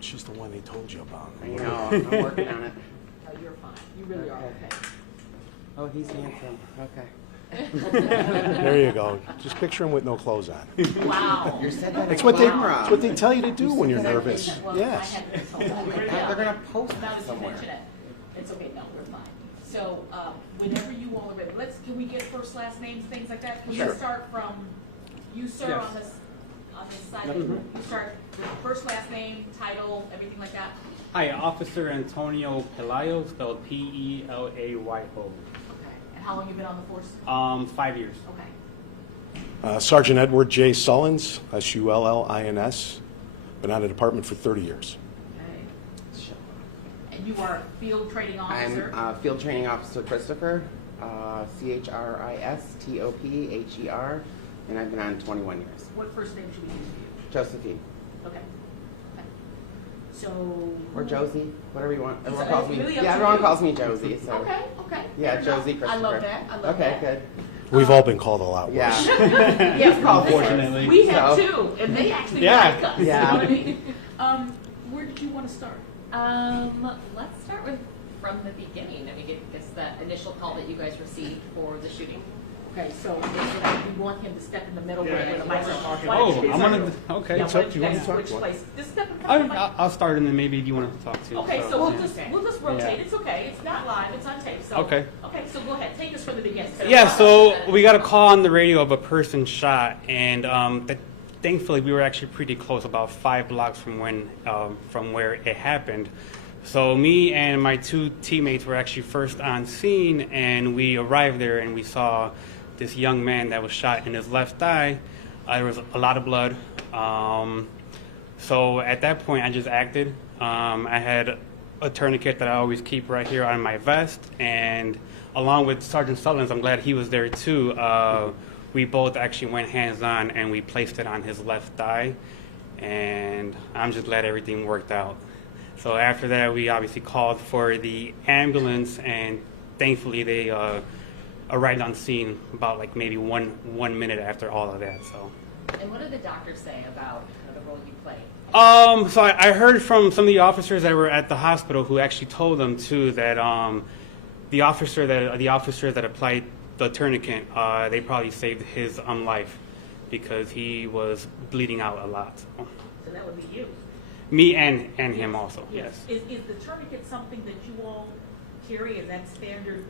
She's the one they told you about. I know. I'm working on it. No, you're fine. You really are okay. Oh, he's handsome. Okay. There you go. Just picture him with no clothes on. Wow. You said that It's on what camera. they tell you to do when you're nervous. Well, Yes. I had been told that. They're gonna post Now that that you somewhere. mention it, it's okay. No, we're fine. So, whenever you all are ready, can we get first, last names, things like that? Can Sure. we start from you, sir, Yes. on this side of the room? You start with first, last name, title, everything like that? Hi, Officer Antonio Pelayo, spelled Pelayo. Okay. And how long you been on the force? 5 years. Okay. Sergeant Edward J. Sullins, Sullins. Been on the department for 30 years. Okay. And you are field training officer? I'm Field Training Officer Christopher, Christopher, and I've been on 21 years. What first name should we use for you? Josephine. Okay. Okay. So. Or Josie, whatever you want. Everyone It's calls me. really up Yeah, to everyone you. calls me Josie. So. Okay, okay. Yeah, Fair enough. Josie Christopher. I love that. I love okay, that. good. We've all been called a lot worse. Yeah. Yes, Unfortunately. we have So- too, and they actually Yeah. like us. Yeah. You know what I mean? Where did you want to start? Let's start with from the beginning. I mean, I guess the initial call that you guys received for the shooting. Okay, so is it like we want him to step in the middle where the microphone? Oh, I'm gonna. Okay. Yeah, It's why up don't to you you. guys switch place? Just step in front of the mic. I'll start and then maybe you want to talk to. Okay, so we'll yeah. just rotate. Yeah. It's okay. It's not live. It's on tape. So Okay. Okay, so go ahead. Take us from the beginning. Yeah, so we got a call on the radio of a person shot, and thankfully we were actually pretty close, about 5 blocks from where it happened. So me and my 2 teammates were actually first on scene, and we arrived there and we saw this young man that was shot in his left thigh. There was a lot of blood. So at that point, I just acted. I had a tourniquet that I always keep right here on my vest, and along with Sergeant Sullins, I'm glad he was there too. We both actually went hands-on and we placed it on his left thigh, and I'm just glad everything worked out. So after that, we obviously called for the ambulance, and thankfully they arrived on scene about like maybe one minute after all of that. So. And what did the doctors say about the role you played? So I heard from some of the officers that were at the hospital who actually told them too that the officer that applied the tourniquet, they probably saved his life because he was bleeding out a lot. So. So that would be you. Me and him also. Yes. Is the tourniquet something that you all carry? Is that standard?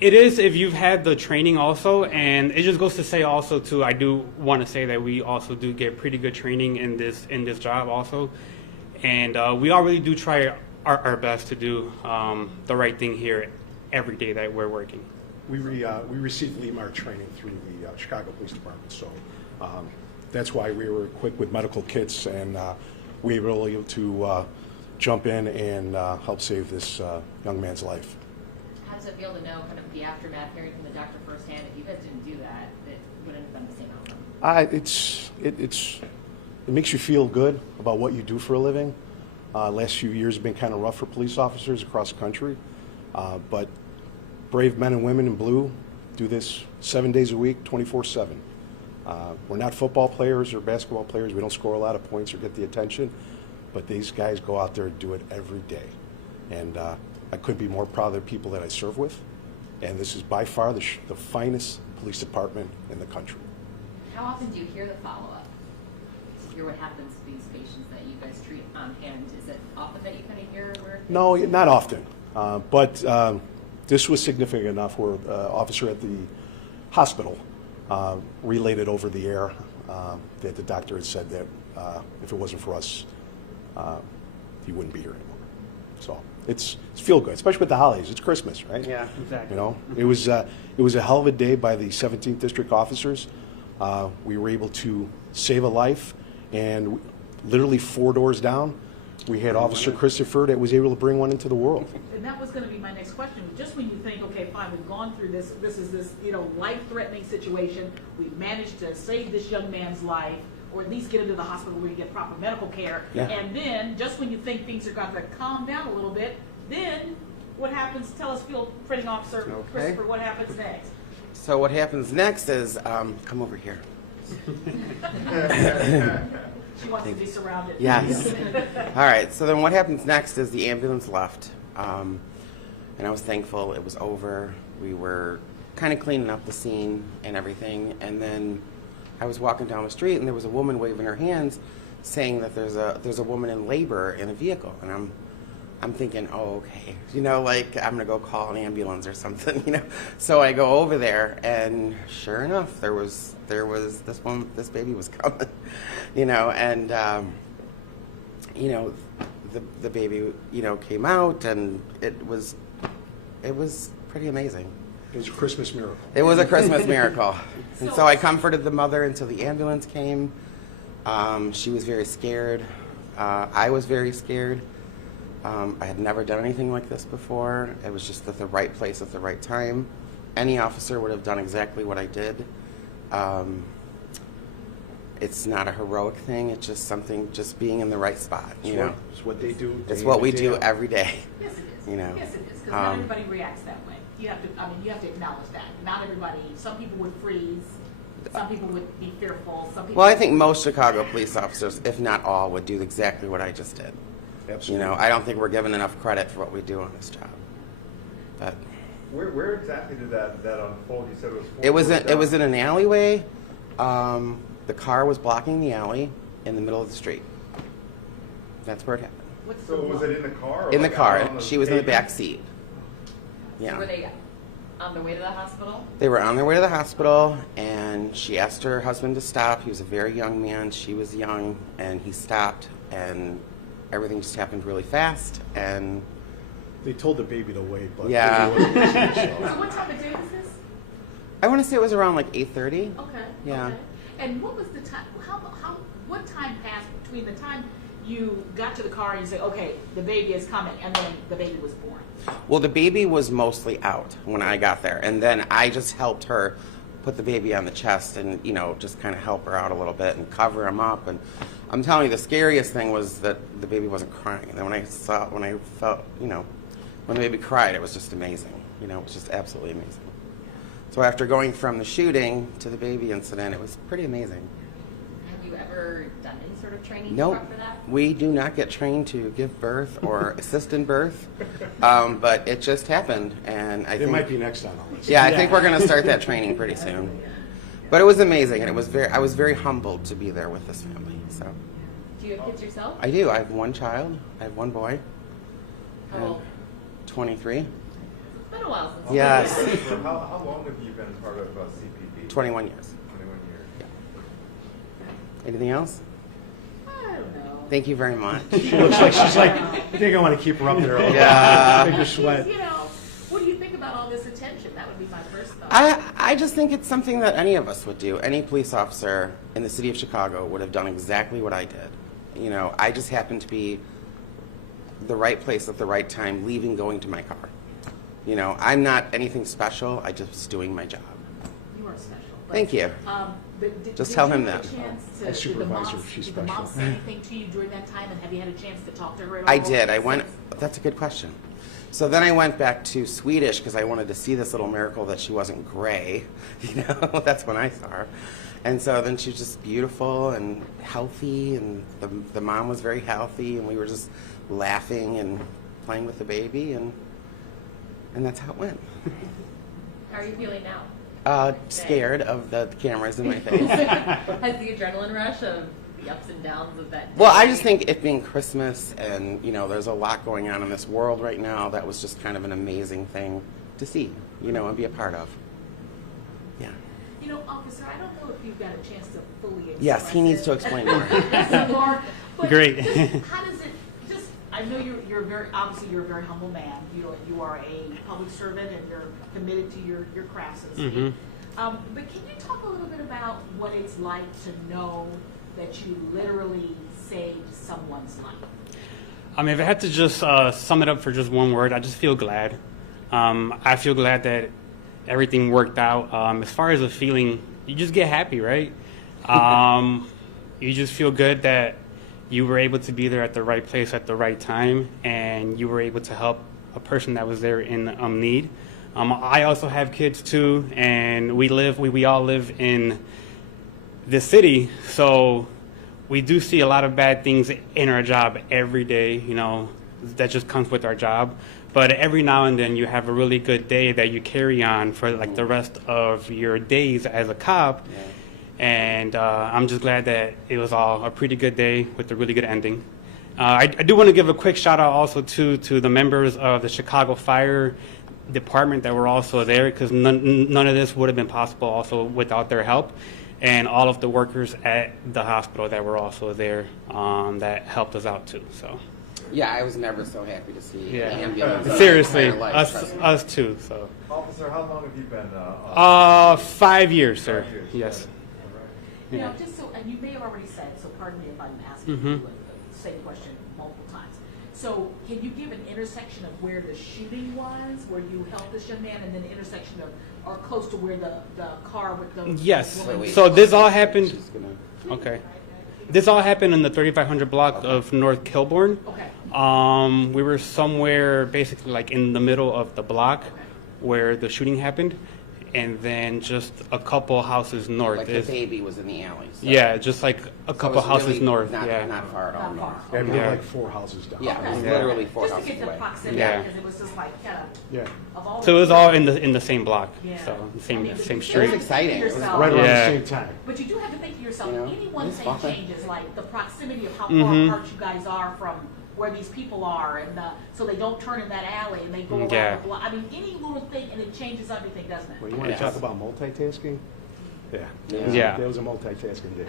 It is if you've had the training also, and it just goes to say also too, I do want to say that we also do get pretty good training in this job also, and we all really do try our best to do the right thing here every day that we're working. We received LEMAR training through the Chicago Police Department, so that's why we were quick with medical kits, and we were able to jump in and help save this young man's life. How does it feel to know kind of the aftermath, hearing from the doctor firsthand? If you guys didn't do that, it wouldn't have been the same outcome. It makes you feel good about what you do for a living. Last few years have been kind of rough for police officers across the country, but brave men and women in blue do this 7 days a week, 24/7. We're not football players or basketball players. We don't score a lot of points or get the attention, but these guys go out there and do it every day. And I couldn't be more proud of the people that I serve with. And this is by far the finest police department in the country. How often do you hear the follow-up? Hear what happens to these patients that you guys treat on hand? Is it often that you kind of hear where? No, not often. But this was significant enough where an officer at the hospital relayed it over the air that the doctor had said that if it wasn't for us, he wouldn't be here anymore. So it's feel good, especially with the holidays. It's Christmas, right? Yeah. Exactly. You know, it was a hell of a day by the 17th District officers. We were able to save a life, and literally 4 doors down, we had Officer Christopher that was able to bring one into the world. And that was going to be my next question. Just when you think, okay, fine, we've gone through this is this, life-threatening situation. We've managed to save this young man's life, or at least get him to the hospital where he get proper medical care. Yeah. And then, just when you think things are going to calm down a little bit, then what happens? Tell us, Field Training Officer Okay. Christopher, what happens next? So what happens next is, come over here. She wants to be surrounded. Yes. All right. So then what happens next is the ambulance left. And I was thankful it was over. We were kind of cleaning up the scene and everything. And then I was walking down the street and there was a woman waving her hands saying that there's a woman in labor in a vehicle. And I'm thinking, oh, okay. You know, like I'm going to go call an ambulance or something, you know. So I go over there and sure enough, there was this baby was coming, you know, and you know, the baby, you know, came out and it was pretty amazing. It was a Christmas miracle. It was a Christmas miracle. And so I comforted the mother until the ambulance came. She was very scared. I was very scared. I had never done anything like this before. It was just at the right place at the right time. Any officer would have done exactly what I did. It's not a heroic thing. It's just something, just being in the right spot, you know. It's what they do. It's day what in we and day do out. every day. Yes, it is. You know, Yes, it is. Because not everybody reacts that way. You have to. I mean, you have to acknowledge that. Not everybody. Some people would freeze. Some people would be fearful. Some people. Well, I think most Chicago police officers, if not all, would do exactly what I just did. Absolutely. You know, I don't think we're given enough credit for what we do on this job. But Where exactly did that unfold? You said it was. it was in an alleyway. The car was blocking the alley in the middle of the street. That's where it happened. What's So the was law? it in the car? Or In the like car. out on She was in the pavement? back seat. So Yeah. were they on their way to the hospital? They were on their way to the hospital, and she asked her husband to stop. He was a very young man. She was young, and he stopped, and everything just happened really fast. And They told the baby to wait, but Yeah. the baby wasn't listening, So so. what time of day was this? I want to say it was around like 8:30. Okay. Yeah. Okay. And what was the time? What time passed between the time you got to the car and you say, okay, the baby is coming, and then the baby was born? Well, the baby was mostly out when I got there, and then I just helped her put the baby on the chest and, you know, just kind of help her out a little bit and cover him up. And I'm telling you, the scariest thing was that the baby wasn't crying. And then when I felt, you know, when the baby cried, it was just amazing. You know, it was just absolutely amazing. So after going from the shooting to the baby incident, it was pretty amazing. Have you ever done any sort of training No, for that? we do not get trained to give birth or assist in birth, but it just happened, and I It think might be next on the list. yeah, I think we're going to start that training pretty soon. But it was amazing, and I was very humbled to be there with this family. So Do you have kids yourself? I do. I have one child. I have one boy. How old? 23. It's been a while since. Yes. How long have you been part of CPD? 21 years. 21 years. Anything else? I don't know. Thank you very much. She looks like she's like, I think I want to keep her up there a little Yeah. bit. Make her sweat. You know, what do you think about all this attention? That would be my first thought. I just think it's something that any of us would do. Any police officer in the city of Chicago would have done exactly what I did. You know, I just happened to be the right place at the right time, leaving, going to my car. You know, I'm not anything special. I just was doing my job. You are special. But, Thank you. Just tell him that. I supervise her. She's Did the mom special. say anything to you during that time, and have you had a chance to talk to her at all? I did. I went. since? That's a good question. So then I went back to Swedish because I wanted to see this little miracle that she wasn't gray. You know, that's when I saw her. And so then she was just beautiful and healthy, and the mom was very healthy, and we were just laughing and playing with the baby, and that's how it went. How are you feeling now? Scared of the cameras in my face. Has the adrenaline rush of the ups and downs of that? Well, I day? just think it being Christmas and, you know, there's a lot going on in this world right now. That was just kind of an amazing thing to see, you know, and be a part of. Yeah. You know, officer, I don't know if you've got a chance to fully express Yes, he needs it. to explain more. Some more, but Great. just how does it? Just I know you're very obviously you're a very humble man. You are a public servant and you're committed to your craft, so to speak. But can you talk a little bit about what it's like to know that you literally saved someone's life? If I had to just sum it up for just one word, I just feel glad. I feel glad that everything worked out. As far as the feeling, you just get happy, right? You just feel good that you were able to be there at the right place at the right time, and you were able to help a person that was there in need. I also have kids too, and we all live in this city, so we do see a lot of bad things in our job every day, you know, that just comes with our job. But every now and then you have a really good day that you carry on for like the rest of your days as a cop. Yeah. And I'm just glad that it was all a pretty good day with a really good ending. I do want to give a quick shout out also to the members of the Chicago Fire Department that were also there, because none of this would have been possible also without their help, and all of the workers at the hospital that were also there that helped us out too. So Yeah, I was never so happy to see Yeah. the ambulance. seriously, Entire life, trust me. us too. So Officer, how long have you been? 5 years, sir. 5 years. Yes. All right. You know, Yeah. just so, and you may have already said, so pardon me if I'm asking Mhm. you the same question multiple times. So can you give an intersection of where the shooting was, where you helped this young man, and then the intersection of, or close to where the car with the Yes. woman- Wait, So this all happened. She's gonna- Okay. This all happened in the 3500 block of North Kilbourne. Okay. We were somewhere basically like in the middle of the block where the shooting happened, and then just a couple houses north. Like the baby was in the alley. So. Yeah, just like a So couple it's houses really north. Not, Yeah. not far at all. Not far. Yeah, we're Yeah. like 4 houses down. Yeah, it was Okay. literally 4 Just to houses get the away. proximity, Yeah. because it was just like kind Yeah, of all. So it was all in the same block. Yeah. So the same I mean, but same you street. It was exciting. It was yourself- right around Yeah. the same time. But you do have to think to yourself, You know, any one it's thing fine. changes, like the proximity of how Mhm. far apart you guys are from where these people are, and so they don't turn in that alley and they go around Yeah. the block. I mean, any little thing, and it changes everything, doesn't it? Well, you want to Yes. talk about multitasking? Yeah. Yeah. That was a multitasking day.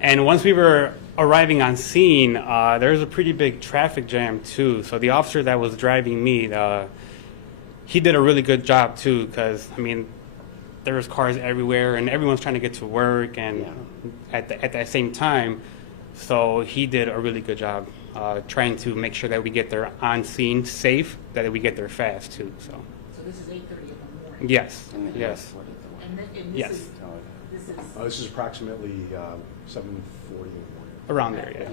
And once we were arriving on scene, there was a pretty big traffic jam too. So the officer that was driving me, he did a really good job too, because I mean, there was cars everywhere, and everyone's trying to get to work, and at that same time, so he did a really good job trying to make sure that we get there on scene safe, that we get there fast too. So So this is 8:30 in the morning. yes, And then yes, what did the- And, and this Yes. is, this is. This is approximately 7:40 in the morning. around there. Yeah.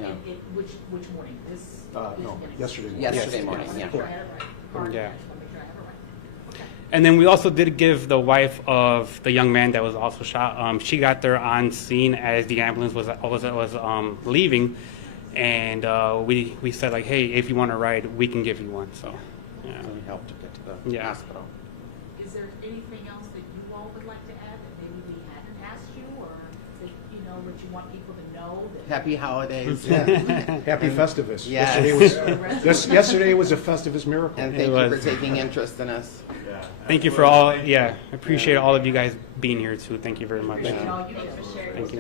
Which morning? This No, beginning? yesterday morning. Yesterday Yes. morning, Just yeah. make sure I had it right. Pardon me, Yeah. I just wanna make sure I have it right. Okay. And then we also did give the wife of the young man that was also shot. She got there on scene as the ambulance was leaving, and we said like, hey, if you want a ride, we can give you one. So, yeah. So he helped to get to the Yeah. hospital. Is there anything else that you all would like to add that maybe we hadn't asked you, or that, you know, that you want people to know that? Happy holidays. Happy Festivus. Yes. Yesterday was a Festivus miracle. And thank It you was. for taking interest in us. Yeah. Thank you for all. Yeah, I appreciate all of you guys being here too. Thank you very much. Appreciate all you did. Thank you.